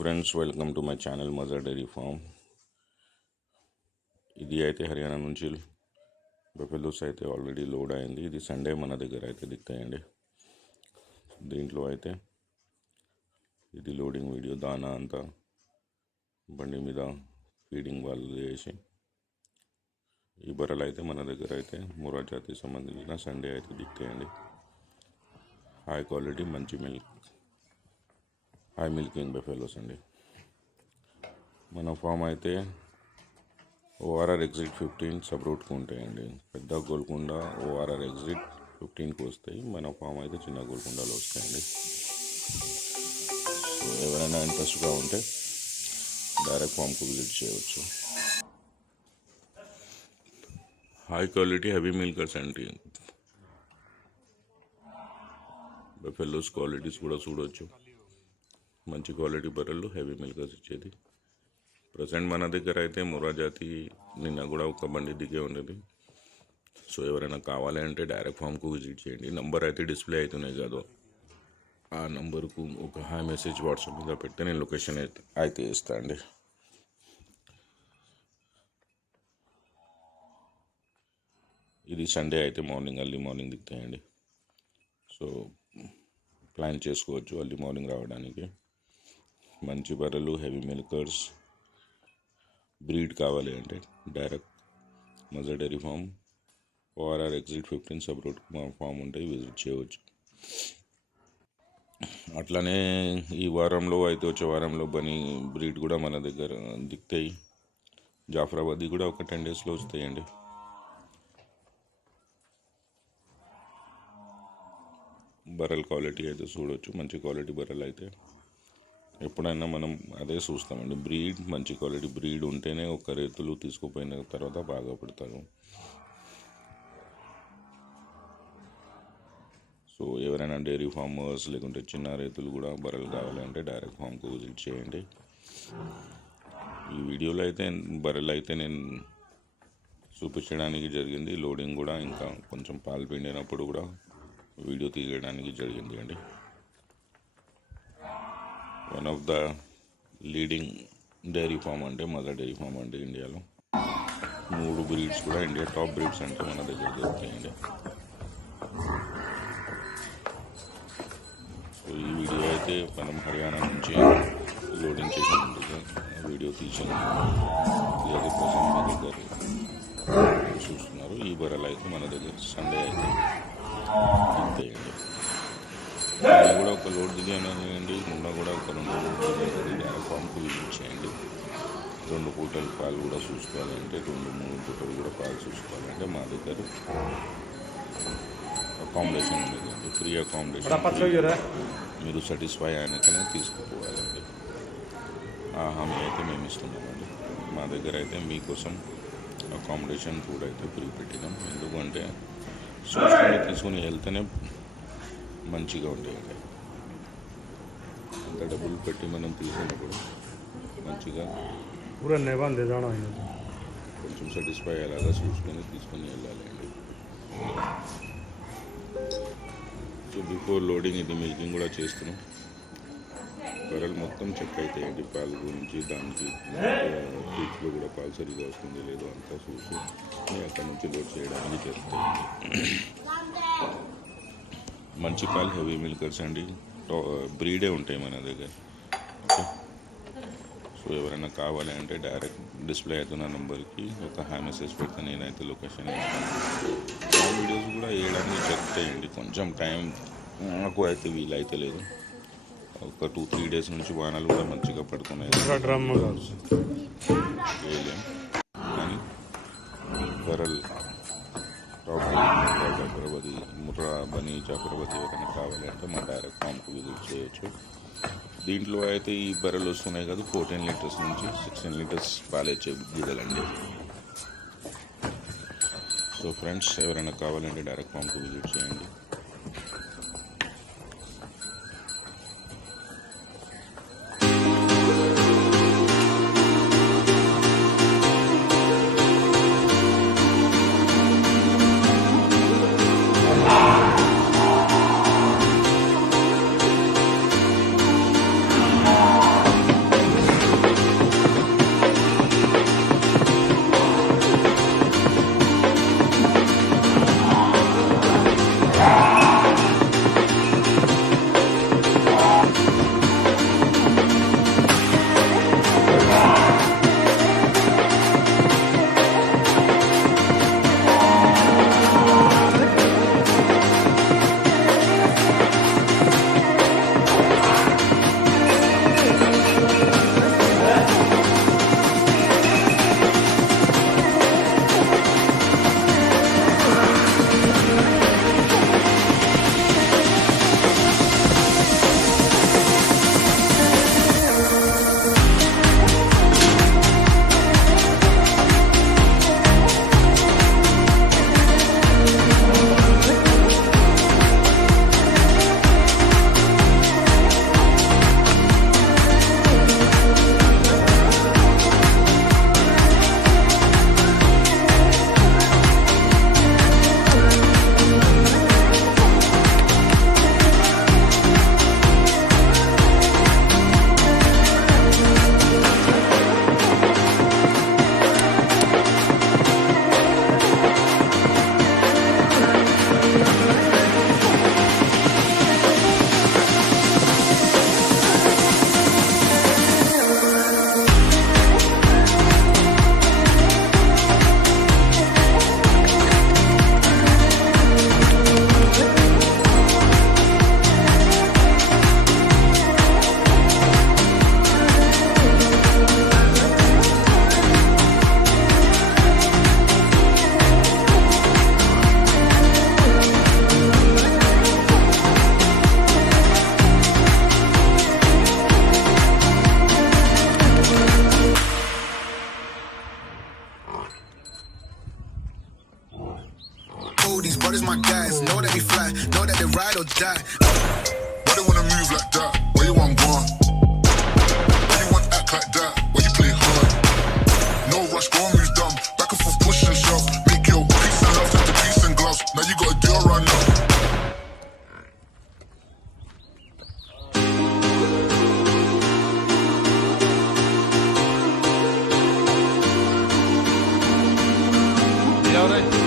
Friends, welcome to my channel mother dairy farm. ఇది అయితే హర్యానా నుంచి బఫెలోస్ అయితే ఆల్రెడీ లోడ్ అయింది. ఇది సండే మన దగ్గర అయితే దిగుతాయండి. దీంట్లో అయితే ఇది లోడింగ్ వీడియో. దానా అంతా బండి మీద ఫీడింగ్ వాళ్ళు చేసి ఈ బర్రెలు అయితే మన దగ్గర అయితే ముర్రా జాతికి సంబంధించిన సండే అయితే దిగుతాయండి. హై క్వాలిటీ మంచి మిల్క్, హై మిల్కింగ్ బఫెలోస్ అండి. మన ఫామ్ అయితే ఓఆర్ఆర్ ఎగ్జిట్ 15 సబ్ రూట్కు ఉంటాయండి. పెద్ద గోల్కొండ ఓఆర్ఆర్ ఎగ్జిట్ 15కి వస్తాయి. మన ఫామ్ అయితే చిన్న గోల్కొండలో వస్తాయండి. సో ఎవరైనా ఇంట్రెస్ట్గా ఉంటే డైరెక్ట్ ఫామ్కు విజిట్ చేయవచ్చు. హై క్వాలిటీ హెవీ మిల్కర్స్ అండి. బఫెలోస్ క్వాలిటీస్ కూడా చూడవచ్చు. మంచి క్వాలిటీ బర్రెలు, హెవీ మిల్కర్స్ ఇచ్చేది. ప్రజెంట్ మన దగ్గర అయితే ముర్రా జాతి నిన్న కూడా ఒక బండి దిగే ఉండేది. సో ఎవరైనా కావాలి అంటే డైరెక్ట్ ఫామ్కు విజిట్ చేయండి. నంబర్ అయితే డిస్ప్లే అవుతున్నాయి కాదు, ఆ నంబర్కు ఒక హాయ్ మెసేజ్ వాట్సాప్ మీద పెడితే నేను లొకేషన్ అయితే ఇస్తాను అండి. ఇది సండే అయితే అర్లీ మార్నింగ్ దిగుతాయండి. సో ప్లాన్ చేసుకోవచ్చు అర్లీ మార్నింగ్ రావడానికి. మంచి బర్రెలు, హెవీ మిల్కర్స్ బ్రీడ్ కావాలి అంటే direct mother dairy farm ORR exit 15 sub route మా ఫామ్ ఉంటాయి, విజిట్ చేయవచ్చు. అట్లానే ఈ వారంలో అయితే వచ్చే వారంలో బనీ బ్రీడ్ కూడా మన దగ్గర దిగుతాయి. జాఫరాబాద్ కూడా ఒక 10 డేస్లో వస్తాయండి. బర్రెల క్వాలిటీ అయితే చూడవచ్చు. మంచి క్వాలిటీ బర్రెలు అయితే ఎప్పుడైనా మనం అదే చూస్తామండి. బ్రీడ్ మంచి క్వాలిటీ బ్రీడ్ ఉంటేనే ఒక రైతులు తీసుకుపోయిన తర్వాత బాగా పడతారు. సో ఎవరైనా డైరీ ఫార్మర్స్ లేకుంటే చిన్న రైతులు కూడా బర్రెలు కావాలంటే డైరెక్ట్ ఫామ్కు విజిట్ చేయండి. ఈ వీడియోలో అయితే బర్రెలు అయితే నేను చూపించడానికి జరిగింది. లోడింగ్ కూడా ఇంకా కొంచెం పాలు పిండినప్పుడు కూడా వీడియో తీయడానికి జరిగింది అండి. One of the leading dairy farm అంటే మదర్ డైరీ ఫామ్ అంటే ఇండియాలో. 3 బ్రీడ్స్ కూడా ఇండియా టాప్ బ్రీడ్స్ అంటే మన దగ్గర దొరుకుతాయండి. సో ఈ వీడియో అయితే మనం హర్యానా నుంచి లోడింగ్ చేసిన వీడియో తీసిన ఇది కోసం మన దగ్గర చూస్తున్నారు. ఈ బర్రెలు అయితే మన దగ్గర సండే అయితే దిగుతాయండి. నిన్న కూడా ఒక లోడ్ దిగానండి. మొన్న కూడా ఒక 2 లోడ్ దిగాను. డైరెక్ట్ ఫామ్కు విజిట్ చేయండి. 2 పూటలు పాలు కూడా చూసుకోవాలంటే 2-3 పూటలు కూడా పాలు చూసుకోవాలంటే మా దగ్గర అకామిడేషన్ ఉండేదండి. ఫ్రీ అకామిడేషన్, మీరు సాటిస్ఫై అయినాకనే తీసుకుపోవాలండి. ఆ హామీ అయితే మేము ఇస్తున్నామండి. మా దగ్గర అయితే మీకోసం అకామిడేషన్ ఫుడ్ అయితే ఫ్రీ పెట్టినాం. ఎందుకంటే చూసుకొని తీసుకుని వెళ్తేనే మంచిగా ఉంటాయండి. అంత డబ్బులు పెట్టి మనం తీసినప్పుడు మంచిగా కొంచెం సాటిస్ఫై అయ్యేలాగా చూసుకొని తీసుకొని వెళ్ళాలి అండి. సో బిఫోర్ లోడింగ్ ఇది మిల్కింగ్ కూడా చేస్తున్నాం. బర్రెలు మొత్తం చెక్ అవుతాయండి పాలు గురించి. దానికి ఫ్రిడ్జ్లో కూడా పాలు సరిగా వస్తుంది లేదో అంతా చూసి అక్కడ నుంచి లోడ్ చేయడానికి జరుగుతాయండి. మంచి పాలు, హెవీ మిల్కర్స్ అండి. బ్రీడే ఉంటాయి మన దగ్గర. ఓకే, సో ఎవరైనా కావాలి అంటే డైరెక్ట్ డిస్ప్లే అవుతున్న నెంబర్కి ఒక హాయ్ మెసేజ్ పెడితే నేనైతే లొకేషన్ ఇస్తాను. వీడియోస్ కూడా వేయడానికి జరుగుతాయండి. కొంచెం టైం నాకు అయితే వీలైతే లేదు. ఒక 2-3 డేస్ నుంచి వానలు కూడా మంచిగా పడుతున్నాయి. కానీ బర్రెలు జాఫరాబాదీ, ముర్రా, బనీ, జాఫరాబాదీ ఎవరైనా కావాలి అంటే మా డైరెక్ట్ ఫామ్కు విజిట్ చేయొచ్చు. దీంట్లో అయితే ఈ బర్రెలు వస్తున్నాయి కదా 14 లీటర్స్ నుంచి 16 లీటర్స్ పాలిచ్చే గిదలండి. సో ఫ్రెండ్స్, ఎవరైనా కావాలంటే డైరెక్ట్ ఫామ్కు విజిట్ చేయండి. know these brothers my guys. Know that we fly, know that they ride or die. Why they wanna move like that? Where you want gone? Why you want act like that? Why you play hard? No rush, go and move dumb. Back and forth, push and shove. Make your peace and love into peace and gloves. Now you gotta do a run now. Yeah, right.